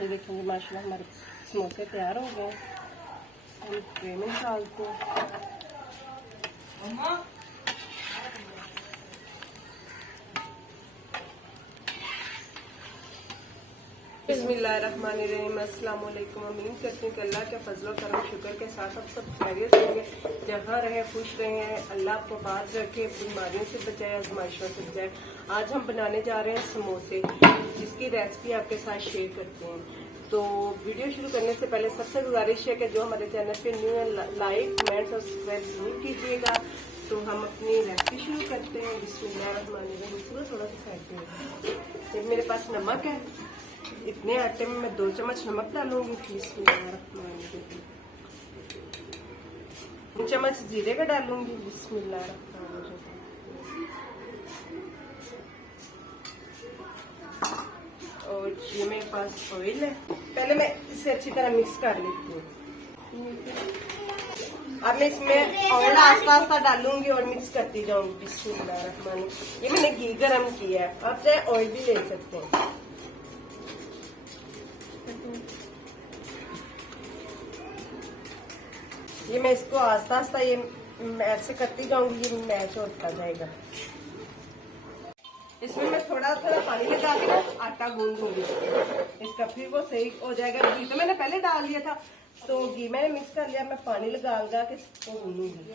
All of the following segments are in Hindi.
ये देखेंगे माशाल्लाह हमारे समोसे तैयार हो गए। हम ट्रे में डालते हैं। बिस्मिल्लाहिर्रहमानिर्रहीम। अस्सलाम वालेकुम। उम्मीद करती हूँ कि अल्लाह के फजलो करम शुक्र के साथ आप सब खैरियत से होंगे। जहाँ रहे खुश रहे, अल्लाह आपको बात रखे, बीमारियों से बचाए, आजमाइशों से बचाए। आज हम बनाने जा रहे हैं समोसे, जिसकी रेसिपी आपके साथ शेयर करते हैं। तो वीडियो शुरू करने से पहले सबसे गुजारिश है कि जो हमारे चैनल पे न्यू है लाइक कमेंट सब्सक्राइब जरूर कीजिएगा। तो हम अपनी रेसिपी शुरू करते हैं। बिस्मिल्लाहिर्रहमानिर्रहीम। थोड़ा सा साइड में ये मेरे पास नमक है। इतने आटे में मैं 2 चम्मच नमक डालूंगी। 2 चम्मच जीरे का डालूंगी। बिस्मिल्लाहिर्रहमानिर्रहीम। और ये मेरे पास ऑयल है। पहले मैं इसे अच्छी तरह मिक्स कर लेती हूँ। अब मैं इसमें ऑयल आस्ता आस्ता डालूंगी और मिक्स करती जाऊंगी। बिस्मिल्लाहिर्रहमानिर्रहीम। ये मैंने घी गरम किया है, आप चाहे ऑयल भी ले सकते हैं। ये मैं इसको आस्ता आस्ता ये ऐसे करती जाऊंगी, ये मैच होता जाएगा। इसमें मैं थोड़ा थोड़ा पानी लगा के आटा गूंद दूंगी इसका, फिर वो सही हो जाएगा। घी तो मैंने पहले डाल लिया था, तो घी मैंने मिक्स कर लिया। मैं पानी लगा के इसको गूंदूंगी।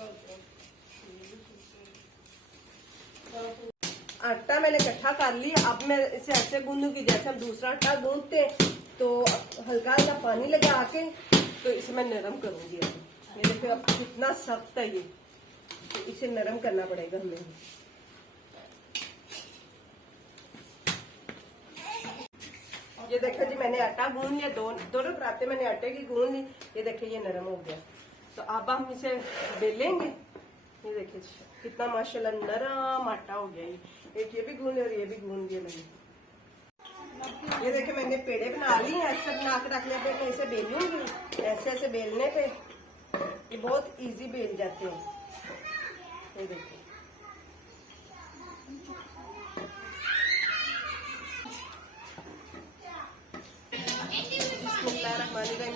आटा मैंने इकट्ठा कर लिया। अब मैं इसे ऐसे गूंदूंगी जैसे हम दूसरा आटा गूंदते, तो हल्का हल्का पानी लगा के तो इसे मैं नरम करूंगी। ये देखो अब कितना सख्त है ये, तो इसे नरम करना पड़ेगा हमें। ये देखो जी मैंने आटा गूंद लिया, दोनों पराते मैंने आटे की गूंद ली। ये देखिए ये नरम हो गया। तो अब हम इसे बेलेंगे। ये देखिए कितना माशाल्लाह नरम आटा हो गया। ये भी गूंद और ये भी गूंद दिया मैंने। ये देखिए मैंने पेड़े बना ली हैं। ऐसे बना के रखने पे मैं इसे बेलूंगी। ऐसे ऐसे बेलने पे ये बहुत इजी बेल जाते हैं। ये देखिए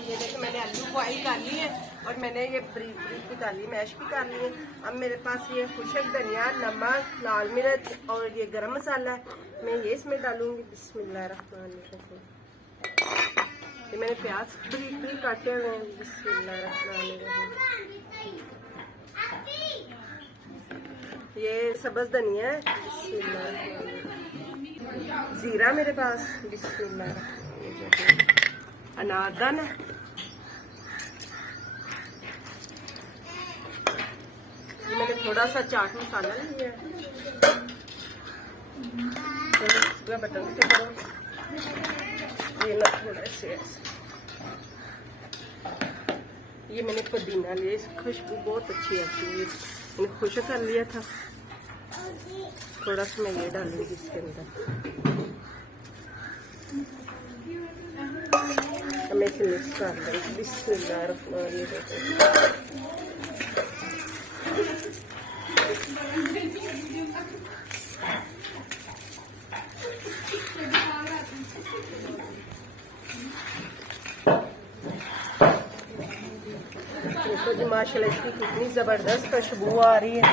ये देखिए मैंने आलू बॉइल कर लिए और मैंने ये ब्रीक भी कर ली, मैश भी कर लिए। अब मेरे पास ये खुशक धनिया, नमक, लाल मिर्च और ये गरम मसाला है, मैं ये इसमें डालूंगी। बिस्मिल्लाहिर्रहमानिर्रहीम। ये मैंने प्याज भी काटे हुए हैं। बिस्मिल्लाहिर्रहमानिर्रहीम। ये सब्ज धनिया है। बिस्मिल्लाहिर्रहमानिर्रहीम। जीरा मेरे पास। बिस्मिल्लाहिर्रहमानिर्रहीम। अनारदाना, मैंने थोड़ा सा चाट मसाला लिया है। बटन पे करो ये ना थोड़ा से। ये मैंने पुदीना लिया, इसकी खुशबू बहुत अच्छी आती है। मैंने खुश कर लिया था। थोड़ा सा मैं ये डालूंगी इसके अंदर। मैं इसे मिक्स कर दूंगी। बिस्मिल्लाहिर्रहमानिर्रहीम। देखो जी माशाल्लाह इसकी कितनी जबरदस्त खुशबू आ रही है।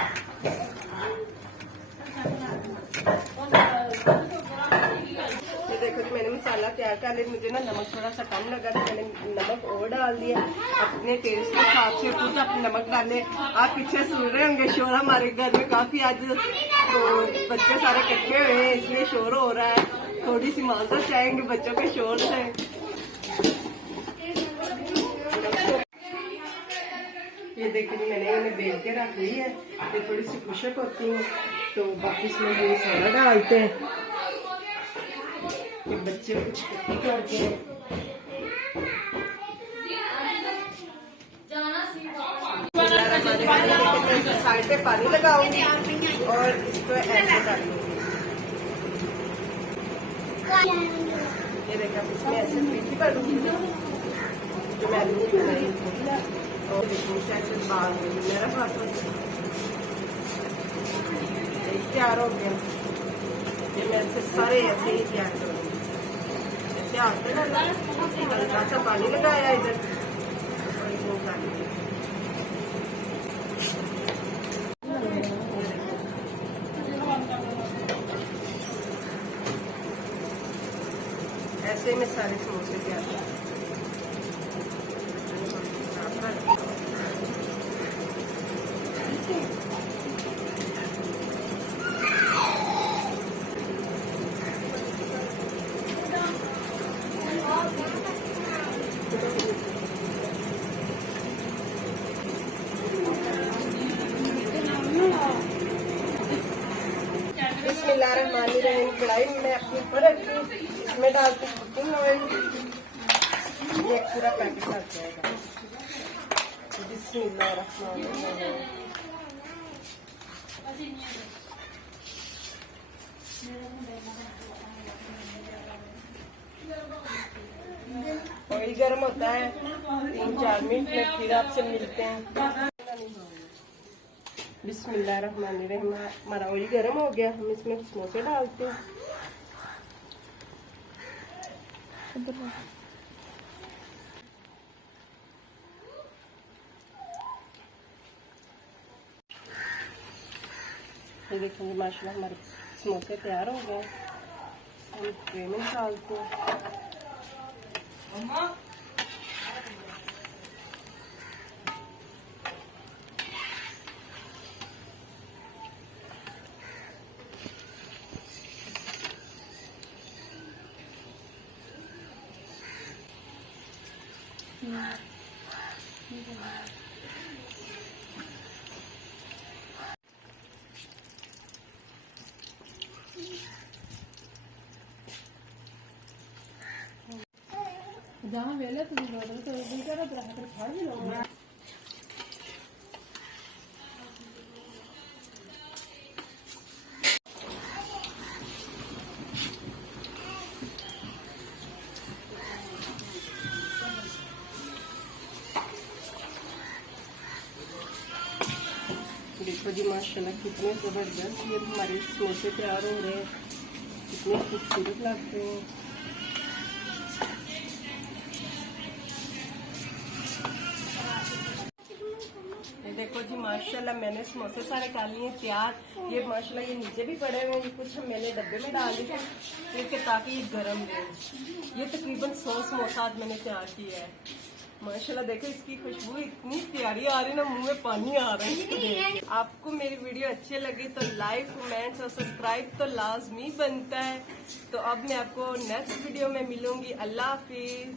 मैंने मसाला तैयार कर लिया। मुझे ना नमक थोड़ा सा कम लगा था, मैंने नमक और डाल दिया। अपने टेस्ट के हिसाब से खुद अपने नमक डाले। आप पीछे सुन रहे होंगे शोर, हमारे घर में काफी आज तो बच्चे सारे इकट्ठे हुए हैं, इसलिए शोर हो रहा है। थोड़ी सी माजरत चाहेंगे बच्चों के शोर से। ये देखिए मैंने इन्हें बेल के रख ली है। ये थोड़ी सी खुशक होती है, तो बाकी इसमें ये मसाला डालते हैं। ये बच्चे कुछ करके साइड पे पानी लगाऊंगी और इसको ऐसे कर लूंगी। ये देखा इसमें ऐसे पीछे कर दूंगी जो मैं और ऐसे बाल मेरा हाथ तैयार हो गया। ये मैं ऐसे सारे ऐसे ही तैयार करूंगी। क्या होता है ना, हल्का सा पानी लगाया इधर और इसमें डाल दिया। ऐसे में सारे समोसे तैयार हैं। बिस्मिल्लाहिर्रहमानिर्रहीम। कढ़ाई में अपनी ऊपर रखी, इसमें डालती कुकिंग ऑयल, ये पूरा पैकेट लग जाएगा। बिस्मिल्लाहिर्रहमानिर्रहीम। ऑयल गर्म होता है 3-4 मिनट में, फिर आपसे मिलते हैं। बिस्मिल्लाहिर्रहमानिर्रहीम। हमारा ऑयल गर्म हो गया, हम इसमें समोसे डालते हैं। ये देखेंगे माशाल्लाह हमारे समोसे तैयार हो गए। हम ट्रे में डालते हैं। जहाँ वेला तो खा भी लो। देखो जी माशाल्लाह कितने जबरदस्त ये हमारे समोसे तैयार हो रहे हैं, कितने खूबसूरत लगते हैं। ये देखो जी माशाल्लाह मैंने समोसे सारे कर लिए तैयार। ये माशाल्लाह ये नीचे भी पड़े हुए हैं, कुछ मैंने डब्बे में डाल दिए थे ताकि ये गर्म रहे। ये तकरीबन 100 समोसा आज मैंने तैयार किया है। माशाल्लाह देखो इसकी खुशबू इतनी प्यारी आ रही है ना, मुंह में पानी आ रहा है। आपको मेरी वीडियो अच्छी लगी तो लाइक कमेंट्स और सब्सक्राइब तो लाजमी बनता है। तो अब मैं आपको नेक्स्ट वीडियो में मिलूंगी। अल्लाह हाफिज।